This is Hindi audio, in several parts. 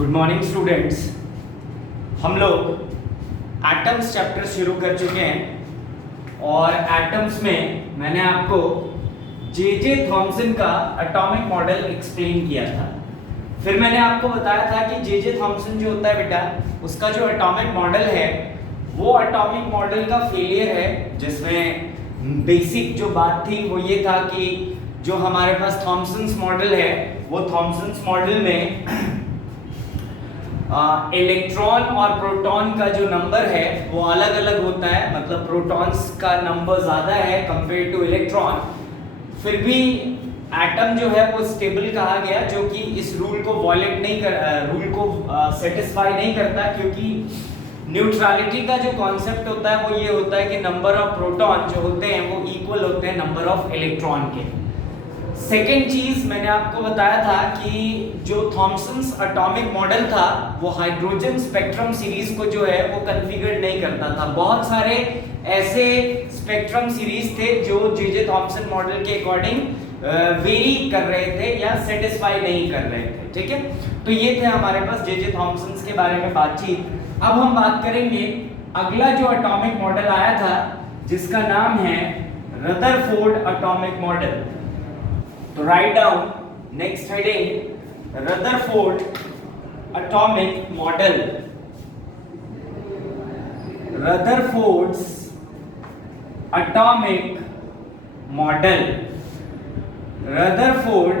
Good morning students. हम लोग एटम्स चैप्टर शुरू कर चुके हैं और एटम्स में मैंने आपको जे थॉमसन का एटॉमिक मॉडल एक्सप्लेन किया था। फिर मैंने आपको बताया था कि जे थॉमसन जो होता है बेटा, उसका जो एटॉमिक मॉडल है वो एटॉमिक मॉडल का फेलियर है, जिसमें बेसिक जो बात थी वो ये था कि जो हमारे पास थॉमसन्स मॉडल है वो थॉमसन्स मॉडल में इलेक्ट्रॉन और प्रोटॉन का जो नंबर है वो अलग अलग होता है, मतलब प्रोटॉन्स का नंबर ज़्यादा है कंपेयर टू इलेक्ट्रॉन। फिर भी एटम जो है वो स्टेबल कहा गया, जो कि इस रूल को वॉयलेट नहीं कर रूल को सेटिस्फाई नहीं करता, क्योंकि न्यूट्रलिटी का जो कॉन्सेप्ट होता है वो ये होता है कि नंबर ऑफ प्रोटॉन जो होते हैं वो इक्वल होते हैं नंबर ऑफ इलेक्ट्रॉन के। सेकेंड चीज मैंने आपको बताया था कि जो थॉमसन्स एटॉमिक मॉडल था वो हाइड्रोजन स्पेक्ट्रम सीरीज को जो है वो कॉन्फ़िगर नहीं करता था। बहुत सारे ऐसे स्पेक्ट्रम सीरीज थे जो जे थॉमसन मॉडल के अकॉर्डिंग वेरी कर रहे थे या सेटिस्फाई नहीं कर रहे थे। ठीक है, तो ये थे हमारे पास जे थॉमसन के बारे में बातचीत। अब हम बात करेंगे अगला जो एटॉमिक मॉडल आया था जिसका नाम है रदरफोर्ड एटॉमिक मॉडल। तो write down next heading Rutherford atomic model. Rutherford's atomic model, Rutherford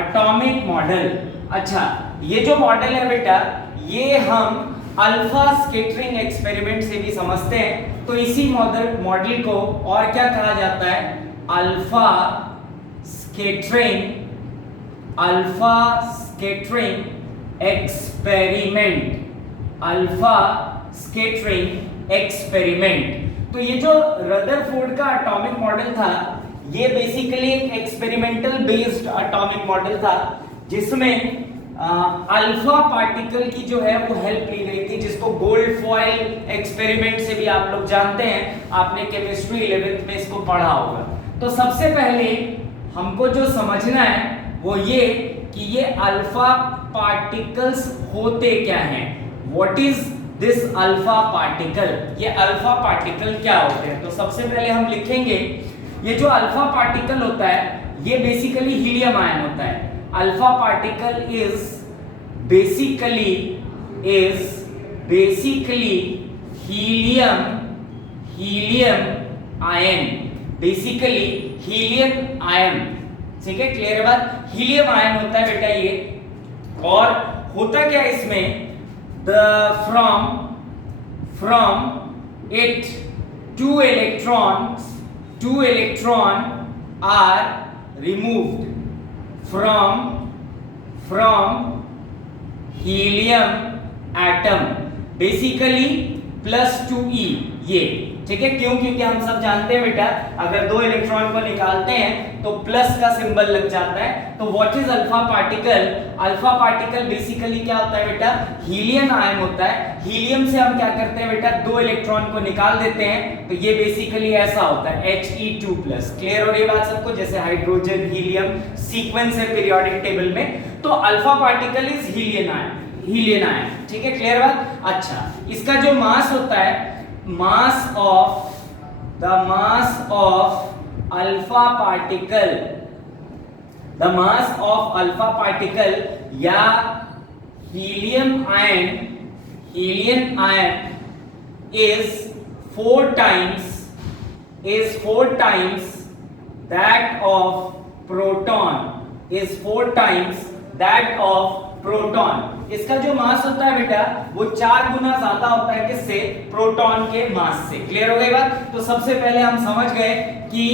atomic model. अच्छा, ये जो मॉडल है बेटा, ये हम अल्फा स्कैटरिंग एक्सपेरिमेंट से भी समझते हैं। तो इसी मॉडल को और क्या कहा जाता है? Alpha scattering experiment, alpha scattering experiment. तो ये जो रदरफोर्ड का एटॉमिक मॉडल था ये बेसिकली एक एक्सपेरिमेंटल बेस्ड एटॉमिक मॉडल था, जिसमें अल्फा पार्टिकल की जो है वो हेल्प ली गई थी, जिसको गोल्ड फॉयल एक्सपेरिमेंट से भी आप लोग जानते हैं, आपने केमिस्ट्री 11th में इसको पढ़ा होगा। तो सबसे पहले हमको जो समझना है वो ये कि ये अल्फा पार्टिकल्स होते क्या हैं। What is this alpha particle? ये अल्फा पार्टिकल क्या होते हैं? तो सबसे पहले हम लिखेंगे ये जो अल्फा पार्टिकल होता है ये बेसिकली हीलियम आयन होता है। Alpha particle is basically helium ion, basically helium ion. ठीक है, क्लियर है बात? हीलियम आयन होता है बेटा ये। और होता क्या इसमें? From it two electron are removed from helium atom, basically +2e। ये ठीक है, क्यों? क्योंकि हम सब जानते हैं बेटा, अगर दो इलेक्ट्रॉन को निकालते हैं तो प्लस का सिंबल लग जाता है। तो what is alpha particle? Alpha particle basically क्या होता है बेटा? हीलियम आयन होता है। हीलियम से हम क्या करते हैं बेटा? दो इलेक्ट्रॉन को निकाल देते हैं, तो ये बेसिकली ऐसा होता है He2+। क्लियर हो रही बात सबको? जैसे हाइड्रोजन हीलियम सीक्वेंस है पीरियोडिक टेबल में, तो alpha particle is helium ion. ठीक है, क्लियर बात? अच्छा, इसका जो मास होता है, mass of alpha particle या helium ion is 4 times that of proton. इसका जो मास होता है बेटा वो 4 गुना ज्यादा होता है किससे? प्रोटॉन के मास से। क्लियर हो गई बात? तो सबसे पहले हम समझ गए कि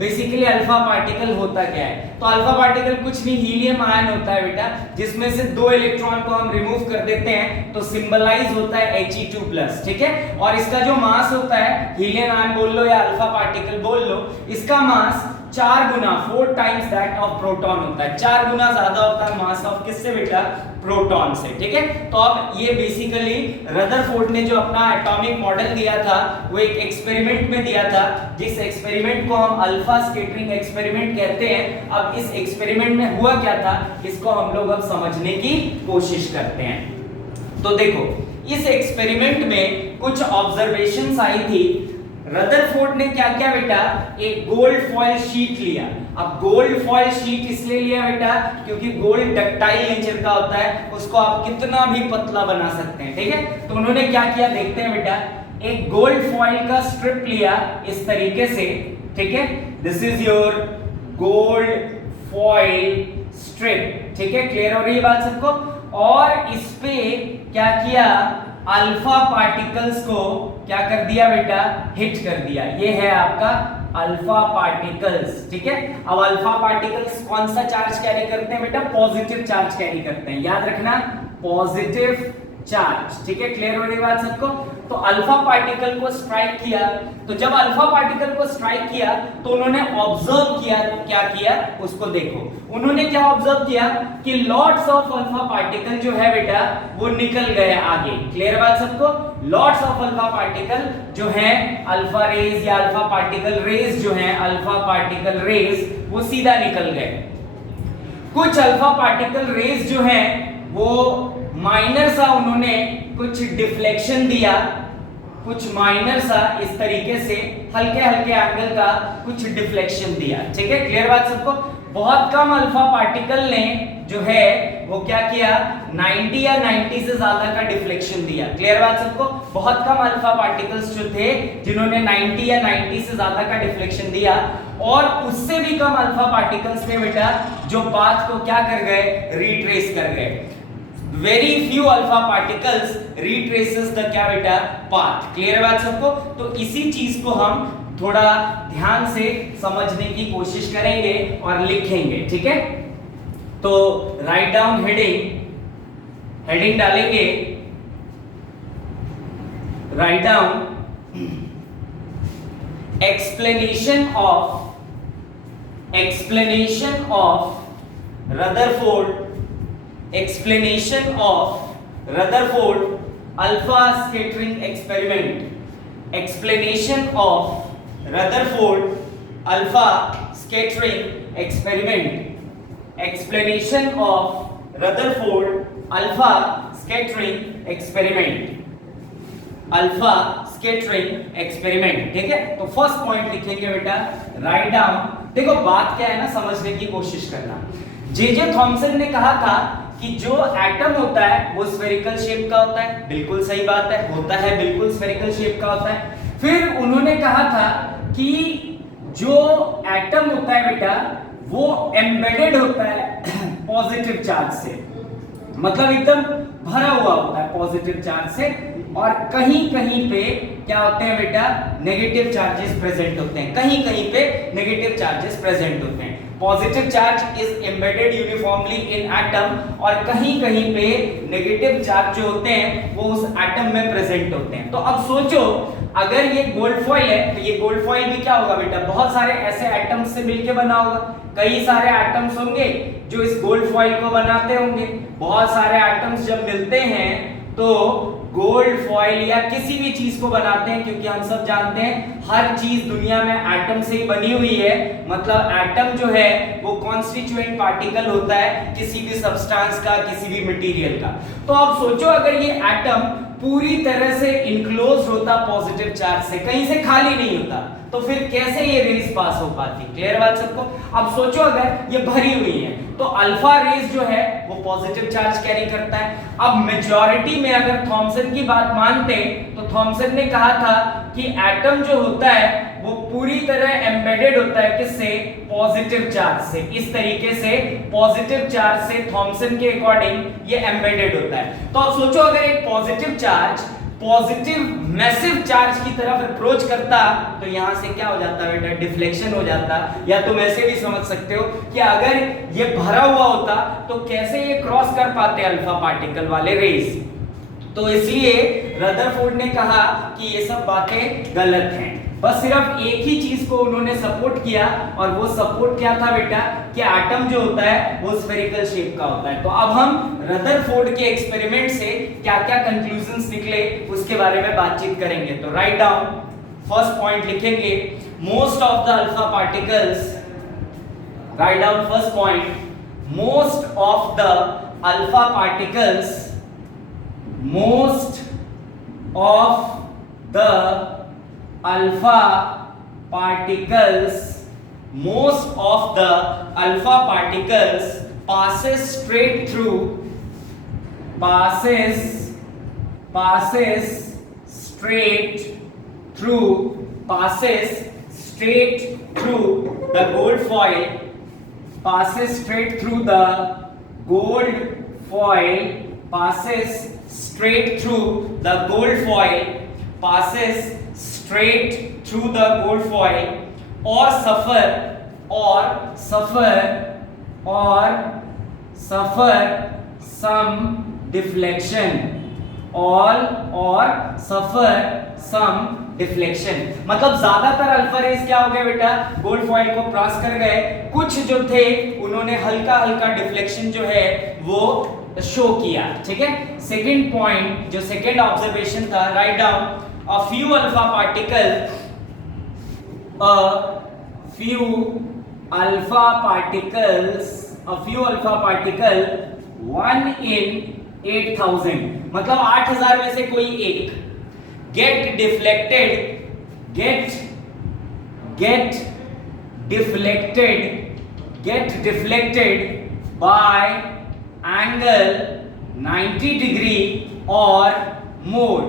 बेसिकली अल्फा पार्टिकल होता क्या है। तो अल्फा पार्टिकल कुछ नहीं, हीलियम आयन होता है बेटा, जिसमें से 2 इलेक्ट्रॉन को हम रिमूव कर देते हैं तो सिंबलाइज होता है He2+। ठीक है, और इसका जो मास होता है, हीलियम आयन बोल लो या अल्फा पार्टिकल बोल लो, इसका मास 4 गुना 4 टाइम्स दैट ऑफ प्रोटॉन होता है, 4 गुना ज्यादा होता है मास ऑफ किससे बेटा, प्रोटॉन से, ठीक है। तो अब ये बेसिकली रदरफोर्ड ने जो अपना एटॉमिक मॉडल दिया था वो एक एक्सपेरिमेंट में दिया था, जिस एक्सपेरिमेंट को हम अल्फा स्कैटरिंग एक्सपेरिमेंट कहते हैं। अब इस एक्सपेरिमेंट में हुआ क्या था, इसको हम लोग अब समझने की कोशिश करते हैं। तो देखो इस एक्सपेरिमेंट में कुछ ऑब्जर्वेशंस आई थी। रदरफोर्ड ने क्या किया बेटा, एक गोल्ड फॉयल शीट लिया। अब गोल्ड फॉयल शीट इसलिए लिया बेटा क्योंकि गोल्ड डक्टाइल नेचर का होता है, उसको आप कितना भी पतला बना सकते हैं, ठीक है। तो उन्होंने क्या किया देखते हैं बेटा, एक गोल्ड फॉयल का स्ट्रिप लिया इस तरीके से, ठीक है। This is your gold foil strip, ठीक है, क्लियर हो रही है बात सबको। और इस पे क्या किया, अल्फा पार्टिकल्स को क्या कर दिया बेटा, हिट कर दिया। ये है आपका अल्फा पार्टिकल्स, ठीक है। अब अल्फा पार्टिकल्स कौन सा चार्ज कैरी करते हैं बेटा, पॉजिटिव चार्ज कैरी करते हैं, याद रखना पॉजिटिव चार्ज, ठीक है, क्लियर हो रही बात सबको। तो अल्फा पार्टिकल को स्ट्राइक किया, तो जब अल्फा पार्टिकल को स्ट्राइक किया तो उन्होंने ऑब्जर्व किया, क्या किया उसको देखो। उन्होंने क्या ऑब्जर्व किया कि लॉट्स ऑफ अल्फा पार्टिकल जो है बेटा वो निकल गए आगे, क्लियर बात सबको। लॉट्स ऑफ अल्फा पार्टिकल जो है, अल्फा रेज या अल्फा पार्टिकल रेज जो है, अल्फा पार्टिकल रेज वो सीधा निकल गए। कुछ अल्फा पार्टिकल रेज जो है वो माइनर सा उन्होंने कुछ डिफ्लेक्शन दिया, कुछ माइनर सा इस तरीके से हल्के हल्के एंगल का कुछ डिफ्लेक्शन दिया, ठीक है, क्लियर बात सबको। बहुत कम अल्फा पार्टिकल ने जो है वो क्या किया, 90 या 90 से ज्यादा का डिफ्लेक्शन दिया, क्लियर बात सबको। बहुत कम अल्फा पार्टिकल्स जो थे जिन्होंने 90 या 90 से ज्यादा का डिफ्लेक्शन दिया, और उससे भी कम अल्फा पार्टिकल्स ने बेटा जो पाथ को क्या कर गए, रिट्रेस कर गए। Very few alpha particles retraces the क्या बेटा, path, क्लियर बात सबको। तो इसी चीज को हम थोड़ा ध्यान से समझने की कोशिश करेंगे और लिखेंगे, ठीक है। तो राइट डाउन हेडिंग डालेंगे, write down explanation of Rutherford alpha scattering experiment, explanation of Rutherford alpha scattering experiment, explanation of Rutherford alpha scattering experiment, alpha scattering experiment, ठीक है। तो फर्स्ट पॉइंट लिखेंगे बेटा, राइट डाउन। देखो बात क्या है ना, समझने की कोशिश करना। जे थॉमसन ने कहा था कि जो एटम होता है वो स्फेरिकल शेप का होता है, बिल्कुल सही बात है, होता है, बिल्कुल स्फेरिकल शेप का होता है। फिर उन्होंने कहा था कि जो एटम होता है बेटा वो एम्बेडेड होता है पॉजिटिव चार्ज से, मतलब एकदम भरा हुआ होता है पॉजिटिव चार्ज से, और कहीं कहीं पे क्या होते हैं बेटा, नेगेटिव चार्जेस प्रेजेंट होते हैं, कहीं कहीं पे नेगेटिव चार्जेस प्रेजेंट होते हैं। Positive charge is embedded uniformly in atom, और कहीं कहीं पे नेगेटिव चार्ज जो होते हैं वो उस एटम में प्रेजेंट होते हैं। तो अब सोचो अगर ये गोल्ड फॉइल है तो ये गोल्ड फॉइल भी क्या होगा बेटा, बहुत सारे ऐसे एटम्स से मिलके बना होगा, कई सारे एटम्स होंगे जो इस गोल्ड फॉइल को बनाते होंगे। बहुत सारे एटम्स जब मिलते हैं तो गोल्ड फॉइल या किसी भी चीज को बनाते हैं, क्योंकि हम सब जानते हैं हर चीज दुनिया में एटम से ही बनी हुई है। मतलब एटम जो है वो कॉन्स्टिट्यूएंट पार्टिकल होता है किसी भी सब्सटेंस का, किसी भी मटेरियल का। तो अब सोचो अगर ये एटम पूरी तरह से इनक्लोज होता पॉजिटिव चार्ज से, कहीं से खाली नहीं होता, तो फिर कैसे ये रेज पास हो पाती, क्लियर बात सबको। अब सोचो अगर ये भरी हुई है तो अल्फा रेज जो है वो पॉजिटिव चार्ज कैरी करता है। अब मेजॉरिटी में अगर थॉमसन की बात मानते तो थॉमसन ने कहा था कि एटम जो होता है वो पूरी तरह एम्बेडेड होता है किससे, पॉजिटिव चार्ज से। इस तरीके से पॉजिटिव चार्ज से थॉमसन के अकॉर्डिंग ये एम्बेडेड होता है। तो अब सोचो अगर एक positive charge positive massive charge की तरफ अप्रोच करता तो यहां से क्या हो जाता बेटा, डिफ्लेक्शन हो जाता। या तुम ऐसे भी समझ सकते हो कि अगर ये भरा हुआ होता तो कैसे ये क्रॉस कर पाते अल्फा पार्टिकल वाले रेज। तो इसलिए रदरफोर्ड ने कहा कि ये सब बातें गलत हैं। बस सिर्फ एक ही चीज को उन्होंने सपोर्ट किया, और वो सपोर्ट क्या था बेटा कि एटम जो होता है वो स्फेरिकल शेप का होता है। तो अब हम रदरफोर्ड के एक्सपेरिमेंट से क्या क्या कंक्लूजन्स निकले उसके बारे में बातचीत करेंगे। तो राइट डाउन, फर्स्ट पॉइंट लिखेंगे, most of the alpha particles, write down first point, most of the alpha particles, most of the alpha particles, most of the alpha particles passes straight through, passes straight through the gold foil, passes straight through the gold foil, passes straight through the gold foil, passes straight through the gold foil, or suffer some deflection, or suffer some deflection. मतलब ज्यादातर अल्फा रेज क्या हो गए बेटा, गोल्ड फॉइल को क्रॉस कर गए, कुछ जो थे उन्होंने हल्का हल्का डिफ्लेक्शन जो है वो शो किया। ठीक है, सेकंड पॉइंट जो सेकंड ऑब्जर्वेशन था, write down, a few alpha particle 1 in 8000, मतलब 8000 में से कोई एक get deflected by angle 90 degree or more.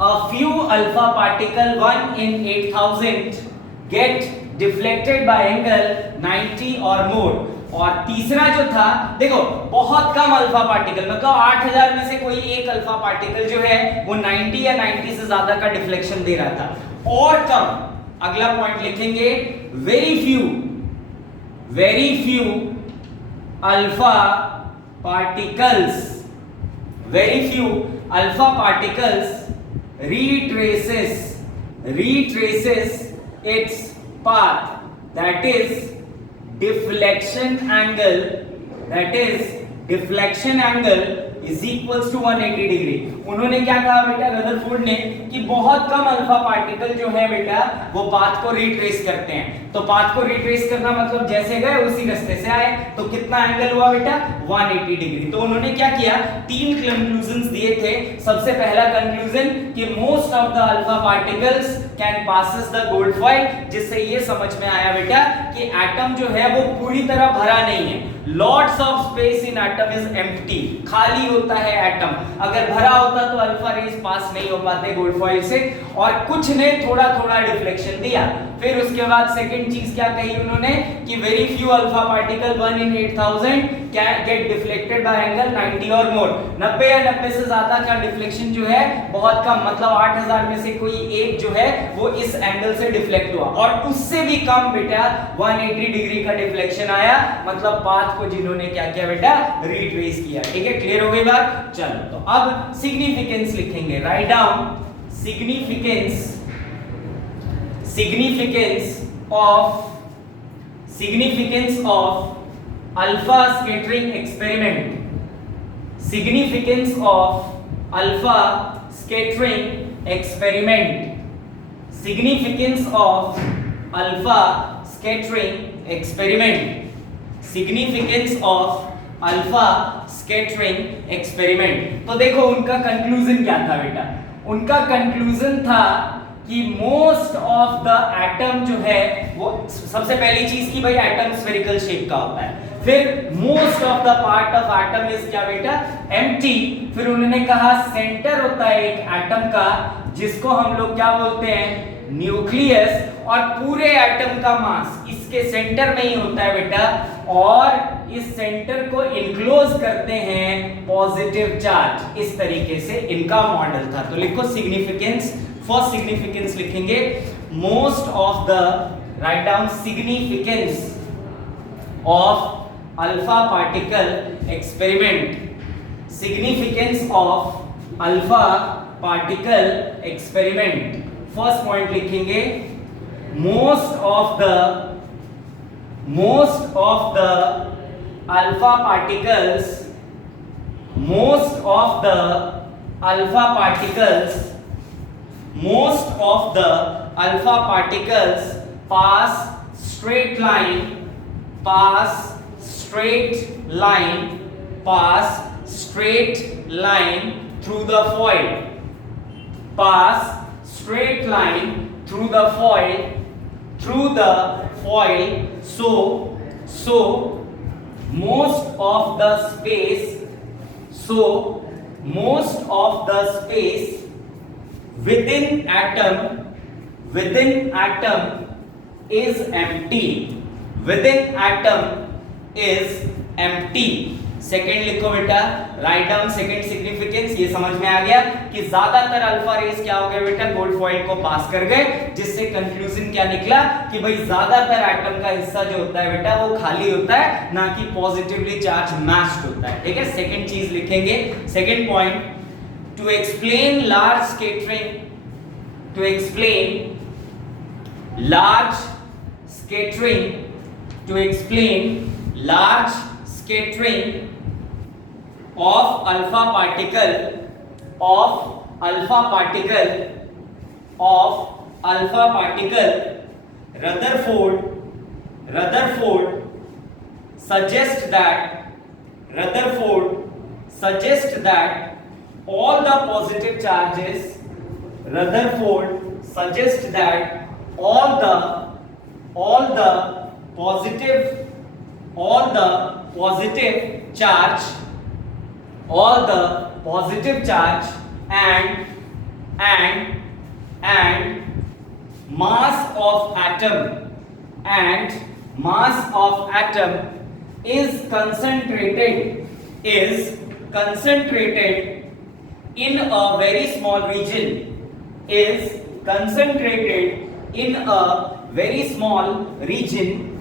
A few alpha particle 1 in 8000 get deflected by angle 90 or more. और तीसरा जो था, देखो बहुत कम अल्फा पार्टिकल, मतलब 8000 में से कोई एक अल्फा पार्टिकल जो है वो 90 या 90 से ज्यादा का डिफ्लेक्शन दे रहा था, और कम। अगला पॉइंट लिखेंगे, very few alpha particles retraces its path, that is deflection angle is equals to 180 degree. उन्होंने क्या कहा बेटा रदरफोर्ड ने कि बहुत कम अल्फा पार्टिकल जो है बेटा वो पाथ को रिट्रेस करते हैं। तो पाथ को रिट्रेस करना मतलब जैसे गए उसी रास्ते से आए, तो कितना एंगल हुआ बेटा 180 डिग्री। तो उन्होंने क्या किया, 3 कंक्लूजन्स दिए थे। सबसे पहला कंक्लूजन कि most of the alpha particles can passes the gold foil, जिससे ये समझ में आया बेटा कि एटम जो है वो पूरी तरह भरा नहीं है। Lots of space in atom is empty, खाली होता है एटम। अगर भरा होता तो अल्फा रेज पास नहीं हो पाते गोल्ड फॉइल से, और कुछ ने थोड़ा थोड़ा डिफ्लेक्शन दिया। फिर उसके बाद सेकंड चीज क्या कही उन्होंने कि very few alpha particle 1 in 8000 can get deflected by angle 90 और मोर। 90 या 90 से ज्यादा का डिफ्लेक्शन जो है बहुत कम, मतलब 8000 में से कोई एक जो है वो इस एंगल से डिफ्लेक्ट हुआ, और उससे भी कम बेटा 180 डिग्री का डिफ्लेक्शन आया, मतलब पाथ को जिन्होंने क्या किया बेटा रिट्रेस किया। ठीक है, क्लियर हो गई बात। चलो तो अब सिग्निफिकेंस लिखेंगे, write down significance of alpha scattering experiment, significance of alpha scattering experiment, significance of alpha scattering experiment, significance of alpha scattering experiment। तो देखो उनका कंक्लूजन क्या था बेटा, उनका कंक्लूजन था कि मोस्ट ऑफ द एटम जो है वो, सबसे पहली चीज की भाई एटम स्फेरिकल शेप का होता है, फिर most of the part of atom is क्या बेटा एम्प्टी, फिर उन्होंने कहा सेंटर होता है एक एटम का जिसको हम लोग क्या बोलते हैं न्यूक्लियस, और पूरे एटम का मास इसके सेंटर में ही होता है बेटा, और इस सेंटर को इनक्लोज करते हैं पॉजिटिव चार्ज। इस तरीके से इनका मॉडल था। तो लिखो सिग्निफिकेंस, फर्स्ट सिग्निफिकेंस लिखेंगे most of the, write down significance of alpha particle experiment, significance of alpha particle experiment, first point लिखेंगे, most of the alpha particles, most of the alpha particles pass straight line through the foil, so most of the space within atom is empty. Second लिखो बेटा, राइट डाउन सेकेंड सिग्निफिकेंस। ये समझ में आ गया कि ज्यादातर अल्फा रेस क्या हो गए बेटा, गोल्ड फॉइल को पास कर गए, जिससे कंक्लूजन क्या निकला कि भाई ज्यादातर एटम का हिस्सा जो होता है बेटा वो खाली होता है, ना कि पॉजिटिवली चार्ज मैच्ड होता है। ठीक है, सेकेंड चीज लिखेंगे, second point, to explain large scattering of alpha particle, Rutherford suggests that all the positive charges and mass of atom is concentrated in a very small region,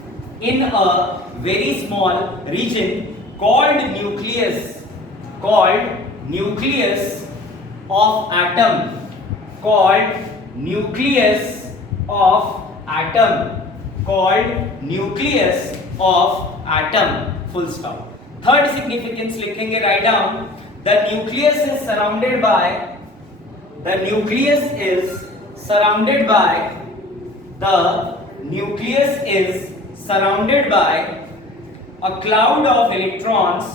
called nucleus of atom, full stop. Third significance लिखेंगे, write down, the nucleus is surrounded by a cloud of electrons.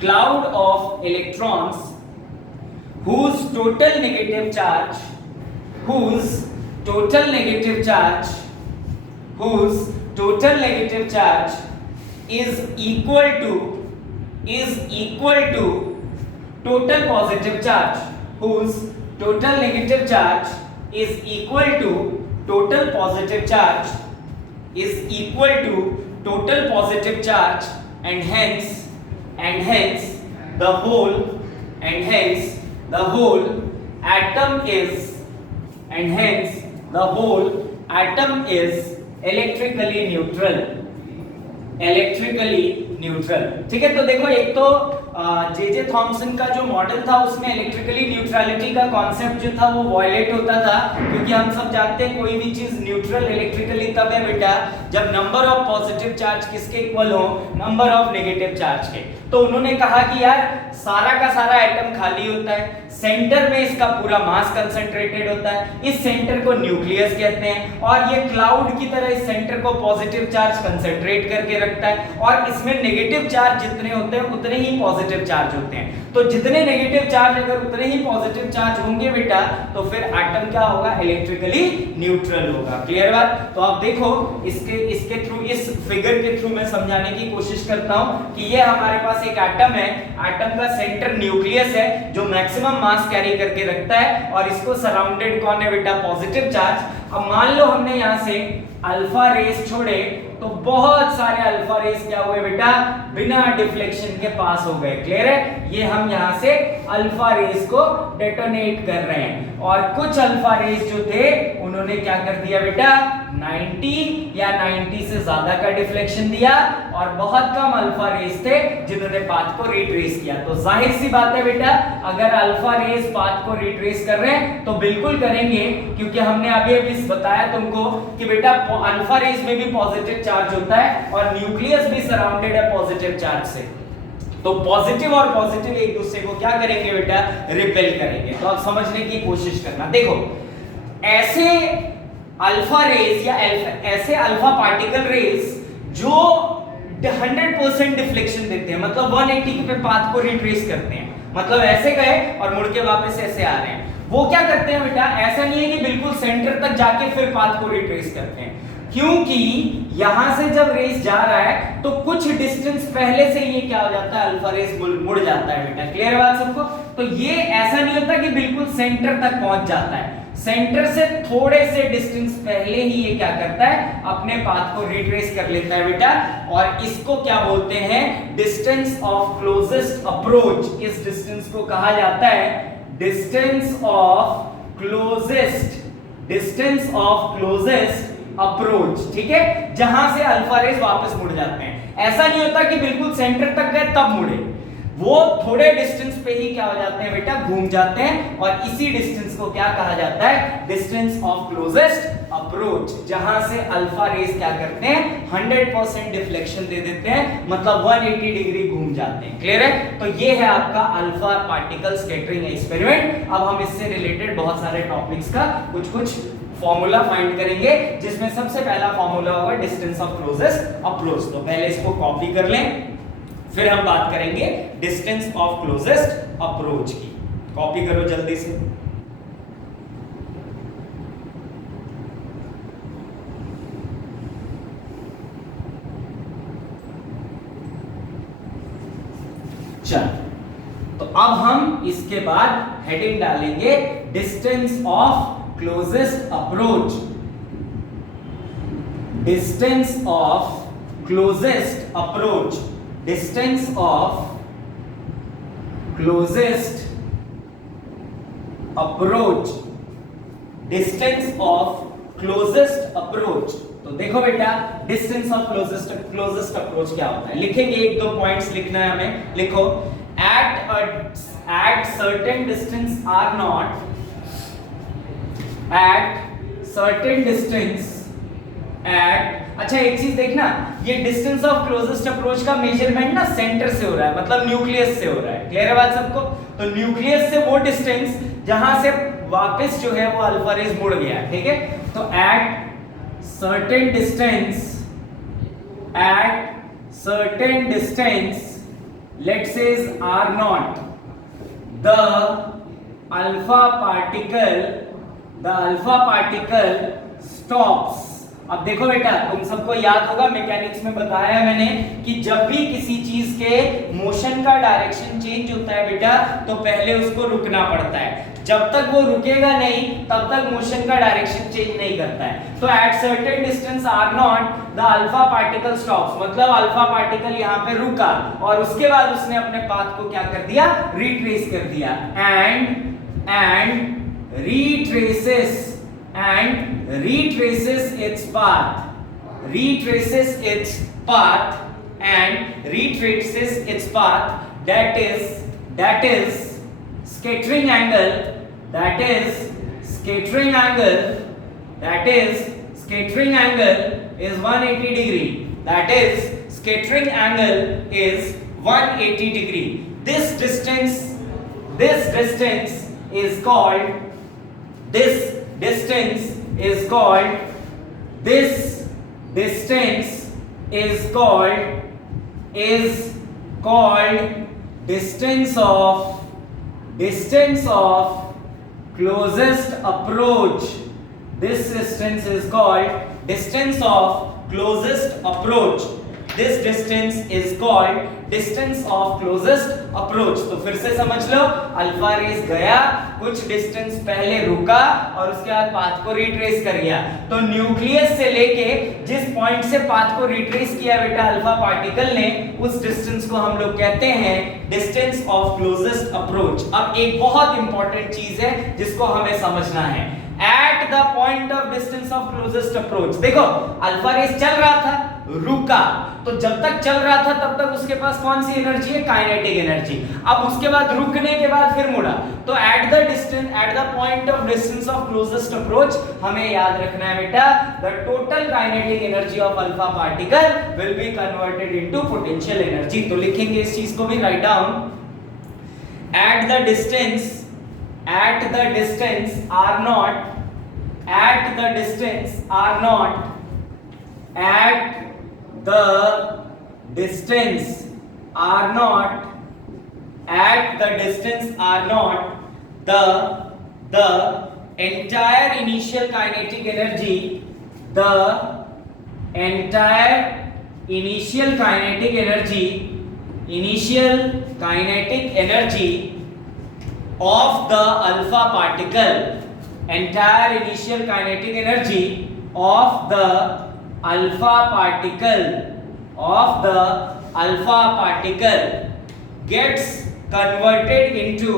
Cloud of electrons whose total negative charge is equal to total positive charge, and hence the whole atom is electrically neutral. ठीक है, तो देखो, एक तो जे थॉमसन का जो मॉडल था उसमें इलेक्ट्रिकली न्यूट्रलिटी का कॉन्सेप्ट जो था वो वायलेट होता था, क्योंकि हम सब जानते हैं कोई भी चीज न्यूट्रल इलेक्ट्रिकली तब है बेटा जब नंबर ऑफ पॉजिटिव चार्ज किसके इक्वल हो, नंबर ऑफ नेगेटिव चार्ज के। तो उन्होंने कहा कि यार सारा का सारा एटम खाली होता है, सेंटर में इसका पूरा मास कंसंट्रेटेड होता है, इस सेंटर को न्यूक्लियस कहते हैं, और ये क्लाउड की तरह इस सेंटर को पॉजिटिव चार्ज कंसंट्रेट करके रखता है, और इसमें नेगेटिव चार्ज जितने होते हैं उतने ही पॉजिटिव चार्ज होते हैं। तो जितने नेगेटिव चार्ज अगर उतने ही पॉजिटिव चार्ज होंगे बेटा, तो फिर एटम क्या होगा, इलेक्ट्रिकली न्यूट्रल होगा। क्लियर बात? तो आप देखो इसके थ्रू, इस फिगर के थ्रू मैं समझाने की कोशिश करता हूं कि ये हमारे पास एक एटम है, एटम का सेंटर न्यूक्लियस है जो मैक्सिमम मास कैरी करके रखता है, और इसको सराउंडेड कौन है बेटा, पॉजिटिव चार्ज। अब मान लो हमने यहां से अल्फा रेस छोड़े तो बहुत सारे अल्फा रेस क्या हुए बेटा, बिना डिफ्लेक्शन के पास हो गए। क्लियर है? ये हम यहां से अल्फा रेस को डेटोनेट कर रहे हैं, और कुछ अल्फा रेस जो थे उन्होंने क्या कर दिया बेटा, 90 या 90 से ज्यादा का डिफ्लेक्शन दिया, और बहुत कम अल्फा रेस थे जिन्होंने पाथ को रिट्रेस किया। तो जाहिर सी बात है बेटा, अगर अल्फा रेस पाथ को रिट्रेस कर रहे हैं तो बिल्कुल करेंगे, क्योंकि हमने अभी अभी बताया तुमको कि बेटा अल्फा रेस में भी पॉजिटिव चार्ज होता है और न्यूक्लियस भी सराउंडेड है पॉजिटिव चार्ज से। तो पॉजिटिव और पॉजिटिव एक दूसरे को क्या करेंगे बेटा, रिपेल करेंगे। तो आप समझने की कोशिश करना। देखो, ऐसे अल्फा रेस या ऐसे अल्फा पार्टिकल रेस जो 100% डिफ्लेक्शन देते हैं, मतलब 180 पे पाथ को रिट्रेस करते हैं, मतलब ऐसे गए और मुड़ के वापस ऐसे आ रहे हैं, वो क्या करते हैं बेटा, ऐसा नहीं है कि बिल्कुल सेंटर तक जाके फिर पाथ को रिट्रेस करते हैं, क्योंकि यहां से जब रेस जा रहा है तो कुछ डिस्टेंस पहले से ये क्या हो जाता है, अल्फा रेस मुड़ जाता है बेटा। क्लियर है बात सबको? तो ये ऐसा नहीं होता कि बिल्कुल सेंटर तक पहुंच जाता है, सेंटर से थोड़े से डिस्टेंस पहले ही ये क्या करता है, अपने पाथ को रिट्रेस कर लेता है बेटा, और इसको क्या बोलते हैं, डिस्टेंस ऑफ क्लोजेस्ट अप्रोच। इस डिस्टेंस को कहा जाता है डिस्टेंस ऑफ क्लोजेस्ट अप्रोच। ठीक है, जहां से अल्फा रेस वापस मुड़ जाते हैं। ऐसा नहीं होता कि बिल्कुल सेंटर तक गए तब मुड़े, वो थोड़े डिस्टेंस पे ही क्या हो जाते हैं बेटा, घूम जाते हैं, और इसी डिस्टेंस को क्या कहा जाता है, डिस्टेंस ऑफ क्लोजेस्ट अप्रोच, जहां से अल्फा रेस क्या करते हैं, 100% डिफ्लेक्शन दे देते हैं, मतलब 180 डिग्री घूम जाते हैं। क्लियर है? तो ये है आपका अल्फा पार्टिकल स्कैटरिंग एक्सपेरिमेंट। अब हम इससे रिलेटेड बहुत सारे टॉपिक्स का कुछ फॉर्मूला फाइंड करेंगे, जिसमें सबसे पहला फॉर्मूला होगा डिस्टेंस ऑफ क्लोजेस्ट अप्रोच। तो पहले इसको कॉपी कर लें, फिर हम बात करेंगे डिस्टेंस ऑफ क्लोजेस्ट अप्रोच की। कॉपी करो जल्दी से। चल, तो अब हम इसके बाद हेडिंग डालेंगे distance of closest approach. Distance of closest approach, distance of closest approach, distance of closest approach. तो देखो बेटा, डिस्टेंस ऑफ क्लोजेस्ट अप्रोच क्या होता है, लिखेंगे, एक दो पॉइंट्स लिखना है हमें। लिखो, at certain distance r naught, at certain distance, at, अच्छा एक चीज देखना, ये डिस्टेंस ऑफ क्लोजेस्ट अप्रोच का मेजरमेंट ना सेंटर से हो रहा है, मतलब न्यूक्लियस से हो रहा है। क्लियर है बात सबको? तो न्यूक्लियस से वो डिस्टेंस जहां से वापस जो है वो अल्फा रेस मुड़ गया है। ठीक है, तो at certain distance, let's say is r naught, the alpha particle stops। अब देखो बेटा, तुम सबको याद होगा, मैकेनिक्स में बताया है मैंने कि जब भी किसी चीज के मोशन का डायरेक्शन चेंज होता है बेटा, तो पहले उसको रुकना पड़ता है। जब तक वो रुकेगा नहीं तब तक मोशन का डायरेक्शन चेंज नहीं करता है। तो at certain distance r naught the alpha particle stops, मतलब अल्फा पार्टिकल यहाँ पे रुका और उसके बाद उसने अपने पाथ को क्या कर दिया, रिट्रेस कर दिया, and retraces its path, that is scattering angle, is 180 degree, scattering angle is 180 degree. This distance is called distance of closest approach. This distance is called distance of closest approach. This distance is called distance of closest approach. तो फिर से समझ लो, अल्फा रेज गया, कुछ डिस्टेंस पहले रुका और उसके बाद पाथ को रिट्रेस कर गया। तो न्यूक्लियस से लेके जिस पॉइंट से पाथ को रिट्रेस किया बेटा अल्फा पार्टिकल ने, उस डिस्टेंस को हम लोग कहते हैं डिस्टेंस ऑफ क्लोजेस्ट अप्रोच। अब एक बहुत इंपॉर्टेंट चीज है जिसको हमें समझना है, at the point of distance of closest approach. देखो अल्फा रेस चल रहा था, रुका, तो जब तक चल रहा था तब तक उसके पास कौन सी एनर्जी है, काइनेटिक एनर्जी। अब उसके बाद रुकने के बाद फिर मुड़ा, तो eight the distance, at the point of distance of closest approach हमें याद रखना है बेटा, the total kinetic energy of alpha particle will be converted into potential energy. तो लिखेंगे इस चीज को भी, write down, eight the distance, at the distance r naught, at the distance r naught, at the distance r naught, at the distance r naught, the entire initial kinetic energy, the entire initial kinetic energy, initial kinetic energy of the alpha particle, entire initial kinetic energy of the alpha particle, of the alpha particle gets converted into,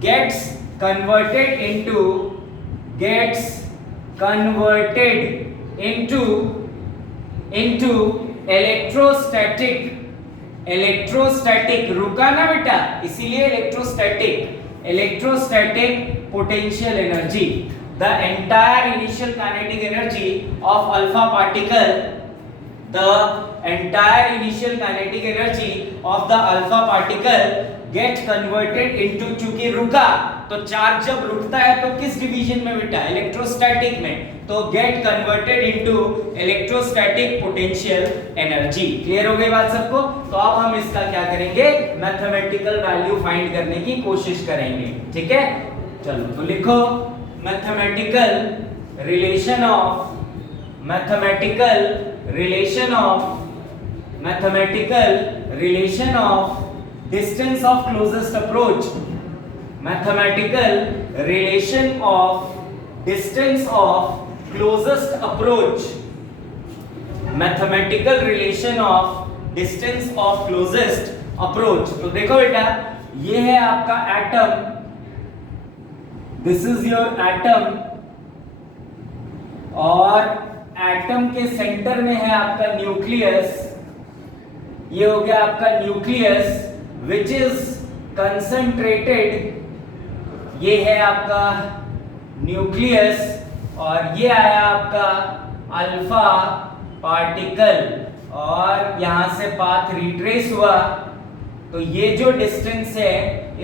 gets converted into, gets converted into electrostatic, electrostatic, रुका ना बेटा, इसीलिए electrostatic, electrostatic potential energy, the entire initial kinetic energy of alpha particle, the entire initial kinetic energy of the alpha particle get converted into, चूंकि रुका तो चार्ज जब रुकता है तो किस डिवीजन में बेटा, इलेक्ट्रोस्टैटिक में, तो gate converted into electrostatic potential energy. Clear हो गई बात सबको? तो अब हम इसका क्या करेंगे, मैथमेटिकल वैल्यू फाइंड करने की कोशिश करेंगे, ठीक है। चलो तो लिखो, mathematical relation of, mathematical relation of, mathematical relation of distance of closest approach, mathematical relation of distance of closest approach, mathematical relation of distance of closest approach। तो देखो बेटा, ये है आपका atom, this is your atom, और एटम के सेंटर में है आपका न्यूक्लियस, ये हो गया आपका न्यूक्लियस विच इज कंसंट्रेटेड, ये है आपका न्यूक्लियस, और ये आया आपका अल्फा पार्टिकल, और यहां से पाथ रिट्रेस हुआ, तो ये जो डिस्टेंस है,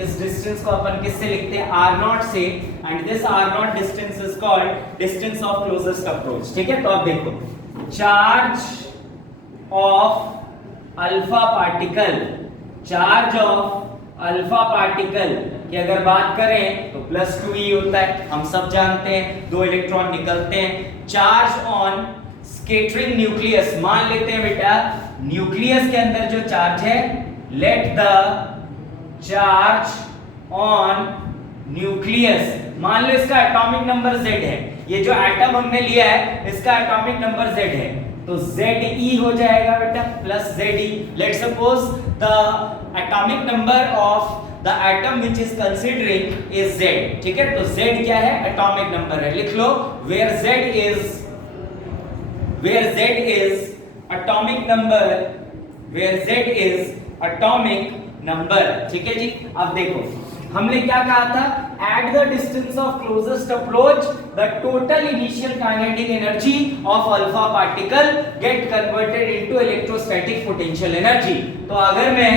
इस डिस्टेंस को अपन किससे लिखते हैं, आर नॉट से, and this r naught distance is called distance of closest approach, ठीक है। तो अब देखो, charge of alpha particle, charge of alpha particle की अगर बात करें तो +2e होता है, हम सब जानते हैं, 2 इलेक्ट्रॉन निकलते हैं। चार्ज ऑन स्कैटरिंग न्यूक्लियस, मान लेते हैं बेटा न्यूक्लियस के अंदर जो चार्ज है, let the charge on nucleus, मान लो इसका एटॉमिक नंबर Z है, ये जो एटम हमने लिया है इसका एटॉमिक नंबर Z है, तो Ze हो जाएगा बेटा +Ze। Let's suppose the atomic number of the atom which is considering is Z, ठीक है। तो Z क्या है, एटॉमिक नंबर है, लिख लो, where Z is atomic number, where Z is atomic number, ठीक है जी। अब देखो हमने क्या कहा था, at the distance of closest approach the total initial kinetic energy of alpha particle get converted into electrostatic potential energy. तो अगर मैं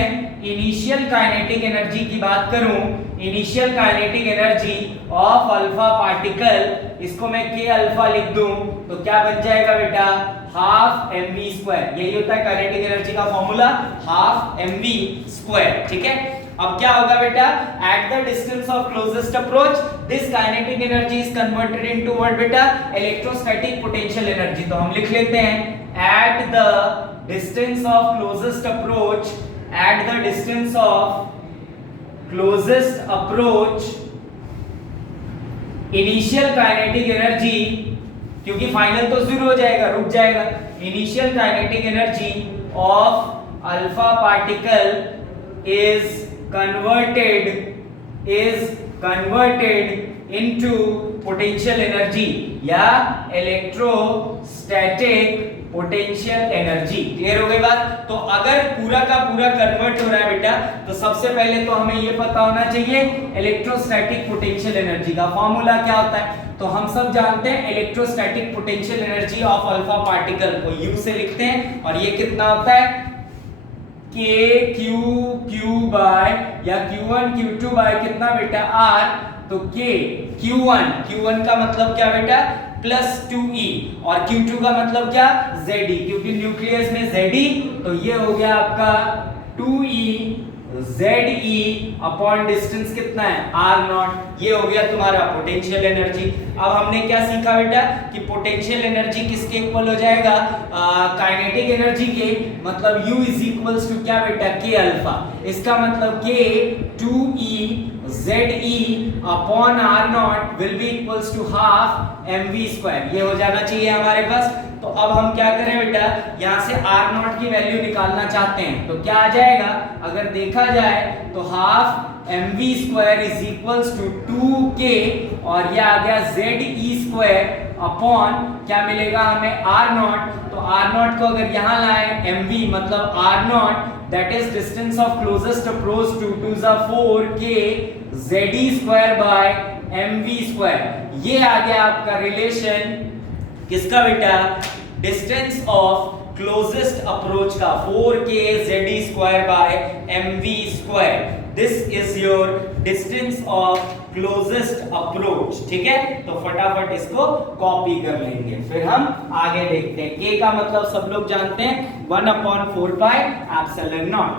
इनिशियल काइनेटिक एनर्जी की बात करूं, initial kinetic energy of alpha particle, इसको मैं k अल्फा लिख दूं तो क्या बन जाएगा बेटा, हाफ mv²। यही होता है काइनेटिक एनर्जी का फॉर्मूला, हाफ mv², ठीक है। अब क्या होगा बेटा, eight the distance of closest approach this kinetic energy is converted into what बेटा, इलेक्ट्रोस्टैटिक पोटेंशियल एनर्जी। तो हम लिख लेते हैं at the distance of closest approach, at the distance of closest approach, initial kinetic energy, क्योंकि फाइनल तो जीरो हो जाएगा, रुक जाएगा, initial kinetic energy of alpha particle is converted into potential energy या इलेक्ट्रोस्टैटिक पोटेंशियल एनर्जी। क्लियर हो गई बात? तो अगर पूरा का पूरा कन्वर्ट हो रहा है बेटा, तो सबसे पहले तो हमें ये पता होना चाहिए इलेक्ट्रोस्टैटिक पोटेंशियल एनर्जी का फॉर्मूला क्या होता है। तो हम सब जानते हैं electrostatic potential energy of alpha particle को U से लिखते हैं, और ये कितना होता है k q बाय या q1 q2 बाय कितना बेटा r, तो k q1 का मतलब क्या बेटा प्लस 2e, और q2 का मतलब क्या ze, क्योंकि न्यूक्लियस में ze, तो ये हो गया आपका 2e ze अपॉन डिस्टेंस कितना है r0, ये हो गया तुम्हारा पोटेंशियल एनर्जी। अब हमने क्या सीखा बेटा कि पोटेंशियल एनर्जी किसके इक्वल हो जाएगा, काइनेटिक एनर्जी के, मतलब U इज इक्वल्स टू क्या बेटा k अल्फा, इसका मतलब k 2e ze upon r0 will be equals to half mv square, ये हो जाना चाहिए हमारे पास। तो अब हम क्या करें बेटा, यहाँ से r0 की वैल्यू निकालना चाहते हैं, तो क्या आ जाएगा, अगर देखा जाए तो half mv square is equals to 2k, और ये आ गया ze स्क्वायर अपॉन क्या मिलेगा हमें r0, तो r0 को अगर यहाँ लाए mv मतलब r0 that is distance of closest approach to 4k ze square by mv square, ये आ गया आपका रिलेशन किसका बेटा, डिस्टेंस ऑफ क्लोजेस्ट अप्रोच का 4k ze square by mv square, this is your distance of closest approach. ठीक है, तो फटाफट इसको कॉपी कर लेंगे, फिर हम आगे देखते हैं। k का मतलब सब लोग जानते हैं 1/4 पाई एप्सिलॉन नॉट।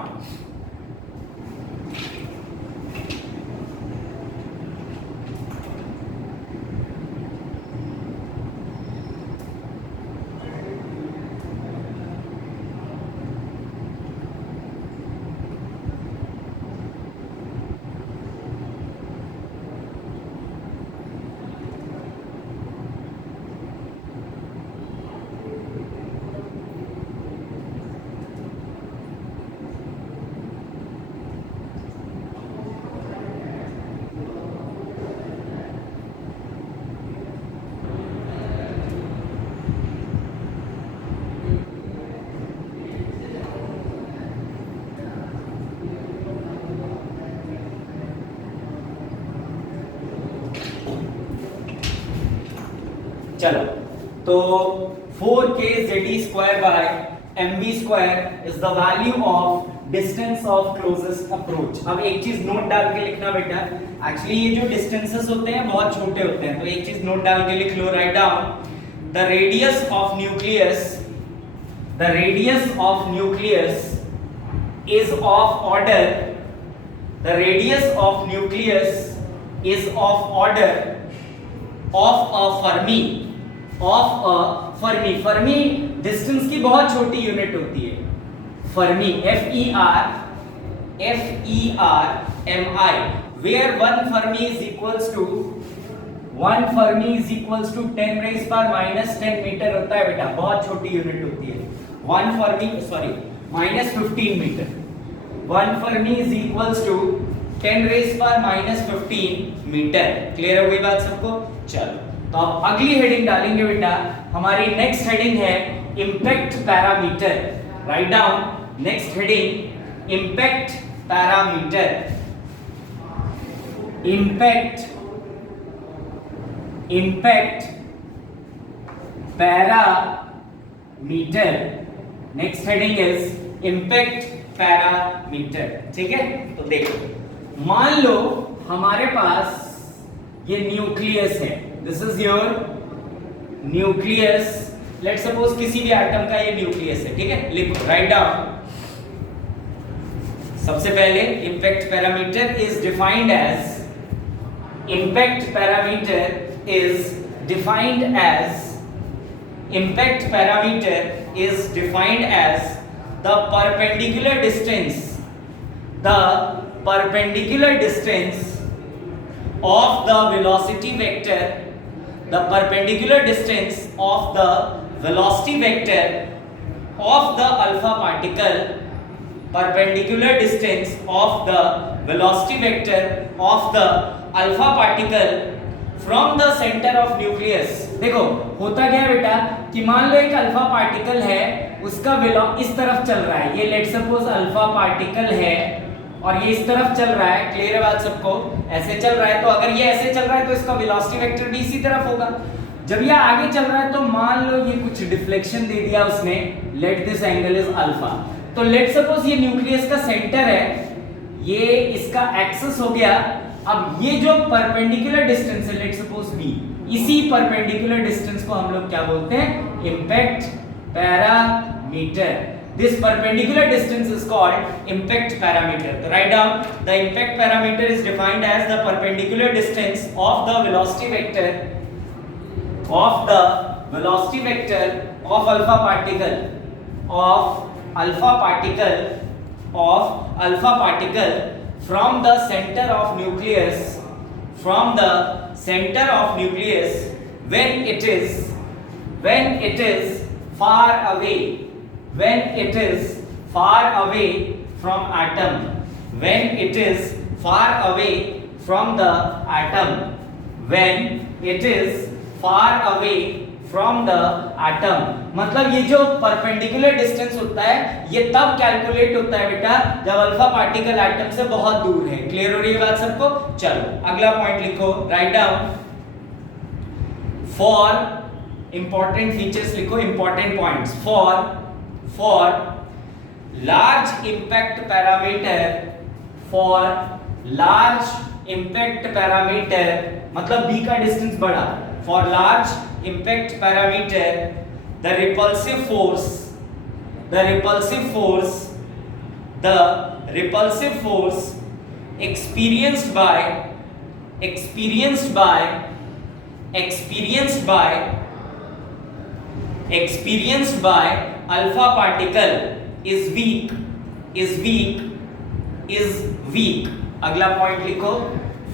चलो, तो 4k ze square by mv square is the value of distance of closest approach. अब एक चीज नोट डाल के लिखना बेटा, एक्चुअली ये जो डिस्टेंसेस होते हैं बहुत छोटे होते हैं, तो एक चीज नोट डाल के लिख लो, write down the radius of nucleus, the radius of nucleus is of order, the radius of nucleus is of order of a fermi, of a fermi. Fermi distance की बहुत छोटी यूनिट होती है, fermi FERMI, where one fermi is equals to 10 raised power minus 10 metre होता है बेटा, बहुत छोटी यूनिट होती है। One fermi minus 15 metre, one fermi is equals to 10 raised power minus 15 metre. Clear हो गई बात सबको? चलो, तो अब अगली हेडिंग डालेंगे बेटा, हमारी नेक्स्ट हेडिंग है impact parameter. Write down next heading impact parameter, impact parameter, next heading is impact parameter. ठीक है, तो देखो, मान लो हमारे पास ये न्यूक्लियस है, this is your nucleus, let's suppose किसी भी एटम का ये न्यूक्लियस है। ठीक है, लिखो, राइट डाउन। सबसे पहले impact parameter is defined as, impact parameter is defined as, impact parameter is defined as the perpendicular distance of the velocity vector, the perpendicular distance of the velocity vector of the alpha particle, perpendicular distance of the velocity vector of the alpha particle from the center of nucleus. देखो होता क्या है बेटा कि मान लो एक अल्फा पार्टिकल है, उसका इस तरफ चल रहा है, ये लेट सपोज अल्फा पार्टिकल है और ये इस तरफ चल रहा है, क्लियर है बात सबको, ऐसे चल रहा है, तो अगर ये ऐसे चल रहा है तो इसका वेलोसिटी वेक्टर भी इसी तरफ होगा। जब ये आगे चल रहा है तो मान लो ये कुछ डिफ्लेक्शन दे दिया उसने, let this angle is alpha, तो लेट सपोज ये न्यूक्लियस का सेंटर है, ये इसका एक्सिस हो गया। अब ये जो परपेंडिकुलर डिस्टेंस है लेट सपोज b, इसी परपेंडिकुलर डिस्टेंस को हम लोग क्या बोलते हैं, impact parameter. This perpendicular distance is called impact parameter. So write down the impact parameter is defined as the perpendicular distance of the velocity vector of alpha particle from the center of nucleus when it is far away from atom, when it is far away from the atom, मतलब ये जो परपेंडिकुलर डिस्टेंस होता है ये तब कैलकुलेट होता है बेटा जब अल्फा पार्टिकल एटम से बहुत दूर है। क्लियर हो रही है बात सबको? चलो अगला पॉइंट लिखो, write down for important features लिखो, important points for large impact parameter, मतलब b का डिस्टेंस बड़ा, for large impact parameter the repulsive force experienced by alpha particle is weak. अगला पॉइंट लिखो,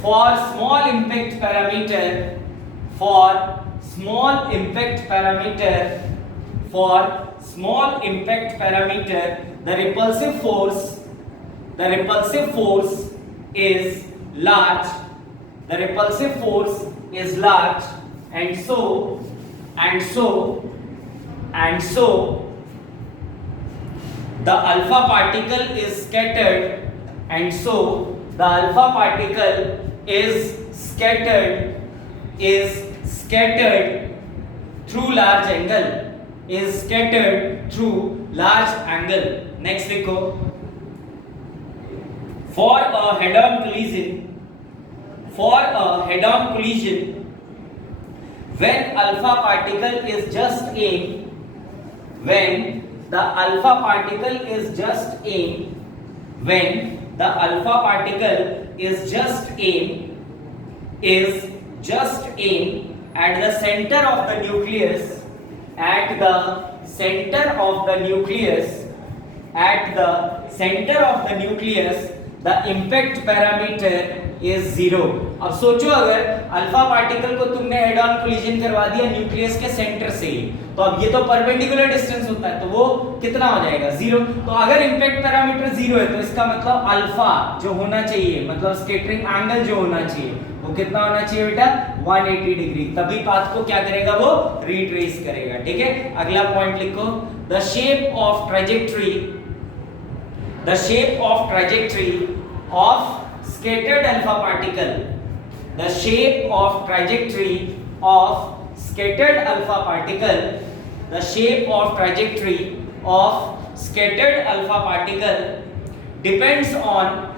for small impact parameter the repulsive force is large, and so the alpha particle is scattered, through large angle, next लिखो, for a head-on collision when alpha particle is just aimed at the center of the nucleus, the impact parameter is 0. अब सोचो अगर अल्फा पार्टिकल को तुमने हेड ऑन कोलिजन करवा दिया न्यूक्लियस के सेंटर से, तो अब ये तो परपेंडिकुलर डिस्टेंस होता है तो वो कितना हो जाएगा, 0। तो अगर इम्पैक्ट पैरामीटर 0 है तो इसका मतलब अल्फा जो होना चाहिए, मतलब स्कैटरिंग एंगल जो होना चाहिए वो कितना होना चाहिए बेटा, 180 डिग्री, तभी पाथ को क्या करेगा, वो रिट्रेस करेगा। ठीक है, अगला पॉइंट लिखो, the shape of trajectory of scattered alpha particle, depends on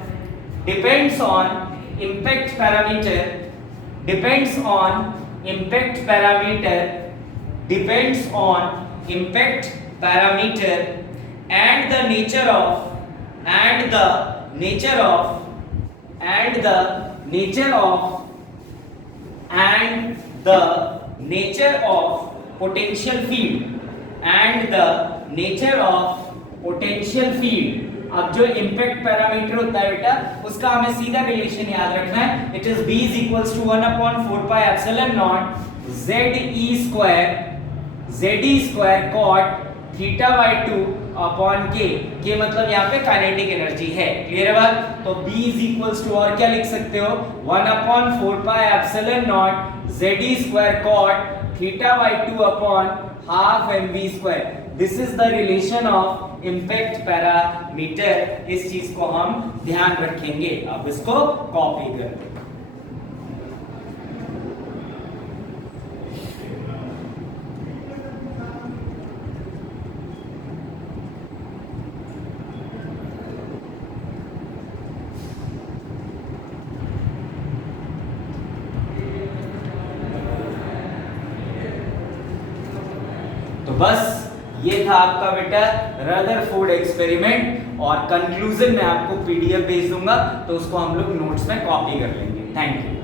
impact parameter and the nature of potential field potential field. अब जो इम्पैक्ट पैरामीटर होता है बेटा, उसका हमें सीधा रिलेशन याद रखना है। It is b is equals to 1/4 pi epsilon naught ZE square cot theta by 2 upon के मतलब यहाँ पे काइनेटिक एनर्जी है। क्लियर है बात? तो b is equals to और क्या लिख सकते हो 1/4 pi epsilon naught ZE square cot theta by 2 upon half mv square. This is the relation of impact parameter. इस चीज को हम ध्यान रखेंगे। अब इसको कॉपी कर दो। तो बस ये था आपका बेटा रदरफोर्ड एक्सपेरिमेंट, और कंक्लूजन में आपको पीडीएफ भेज दूंगा, तो उसको हम लोग नोट्स में कॉपी कर लेंगे। Thank you.